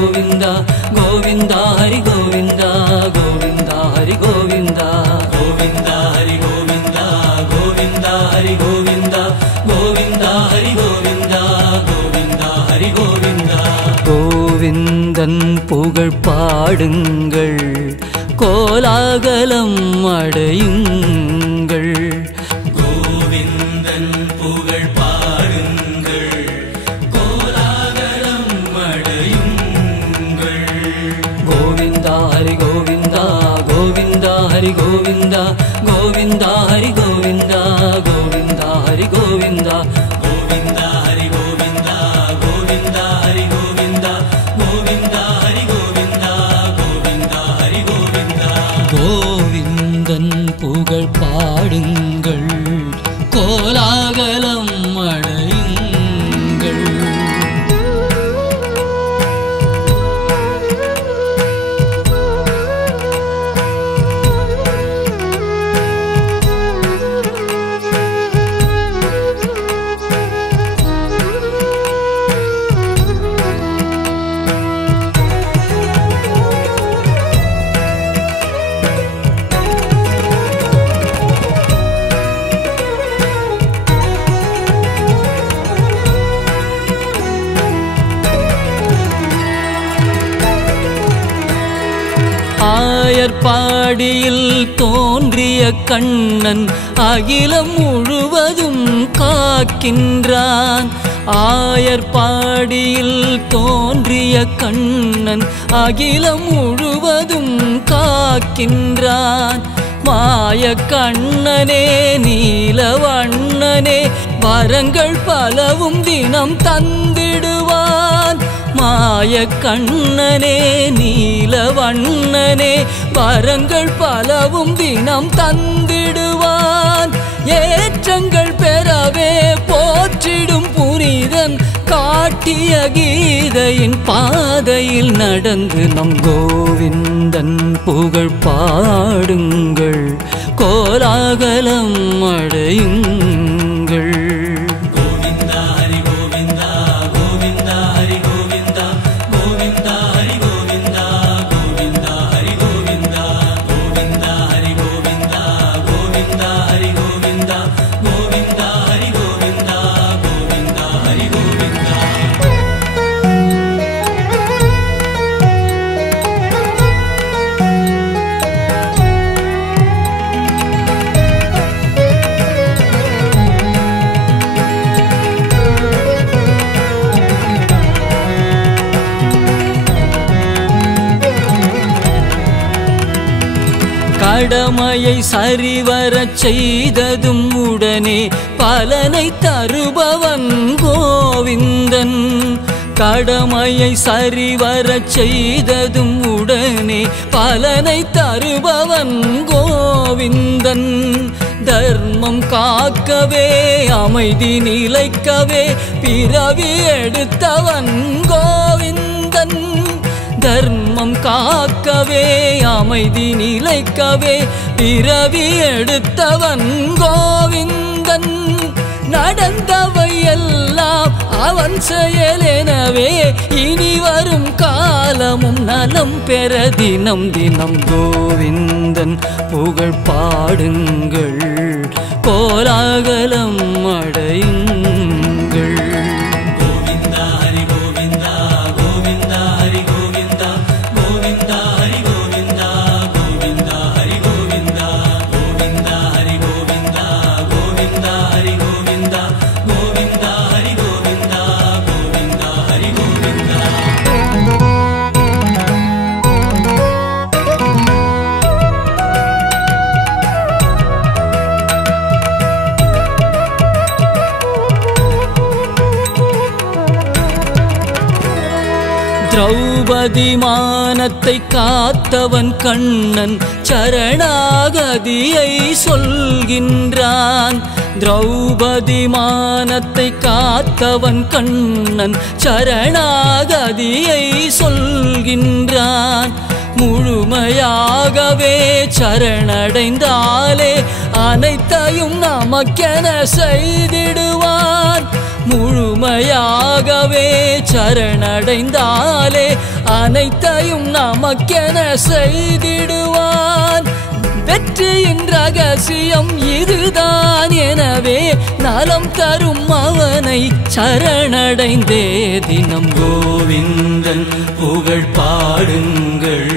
Govinda Govinda Hari Govinda Govinda Hari Govinda Govinda Hari Govinda Govinda Hari Govinda Govinda Hari Govinda Govinda Hari Govinda Govindan புகழ் பாடுங்கள் கோலாகலம் அடையுங்கள் கோவிந்தன் புகழ் பாடுங்கள் கோலாகலம் அடையுங்கள் கோவிந்தா ஹரி கோவிந்தா கோவிந்தா ஹரி கோவிந்தா கோவிந்தா ஹரி கோவிந்தா கோவிந்தா ஹரி கோவிந்தா கோவிந்தா ஹரி கோவிந்தா கோவிந்தா ஹரி கோவிந்தா கோவிந்தா ஹரி கோவிந்தா கோவிந்தா ஹரி கோவிந்தா கோவிந்தன் புகழ் பாடுங்கள் கோலாகலம் அடையுங்கள் ஆயர்பாடியில் தோன்றிய கண்ணன் அகிலம் முழுவதும் காக்கின்றான் ஆயர்பாடியில் தோன்றிய கண்ணன் அகிலம் முழுவதும் காக்கின்றான் மாய கண்ணனே நீலவண்ணனே வரங்கள் பலவும் தினம் தந்திடுவான் மாய கண்ணனே நீலவண்ணனே வரங்கள் பலவும் தினம் தந்திடுவான் ஏற்றங்கள் பெறவே போற்றிடும் புனிதன் காட்டிய கீதையின் பாதையில் நடந்து நம் கோவிந்தன் புகழ் பாடுங்கள் கோலாகலம் அடையுங்கள் கடமையை சரிவரச் செய்ததும் உடனே பலனை தருபவன் கோவிந்தன் கடமையை சரிவரச் செய்ததும் உடனே பலனை தருபவன் கோவிந்தன் தர்மம் காக்கவே அமைதி நிலைக்கவே பிறவி எடுத்தவன் கோவிந்தன் தர்மம் காக்கவே அமைதி நிலைக்கவே பிறவி எடுத்தவன் கோவிந்தன் நடந்தவை எல்லாம் அவன் செயலெனவே இனி வரும் காலமும் நலம் பெற தினம் தினம் கோவிந்தன் புகழ் பாடுங்கள் கோலாகலம் அடையுங்கள் திரௌபதி மானத்தை காத்தவன் கண்ணன் சரணாகதியை சொல்கின்றான் திரௌபதி மானத்தை காத்தவன் கண்ணன் சரணாகதியை சொல்கின்றான் முழுமையாகவே சரணடைந்தாலே அனைத்தையும் நமக்கென செய்திடுவான் முழுமையாகவே சரணடைந்தாலே அனைத்தையும் நமக்கென செய்திடுவான். வெற்றியின் ரகசியம் இதுதான். எனவே நலம் தரும் அவனை சரணடைந்தே தினம் கோவிந்தன் புகழ் பாடுங்கள்.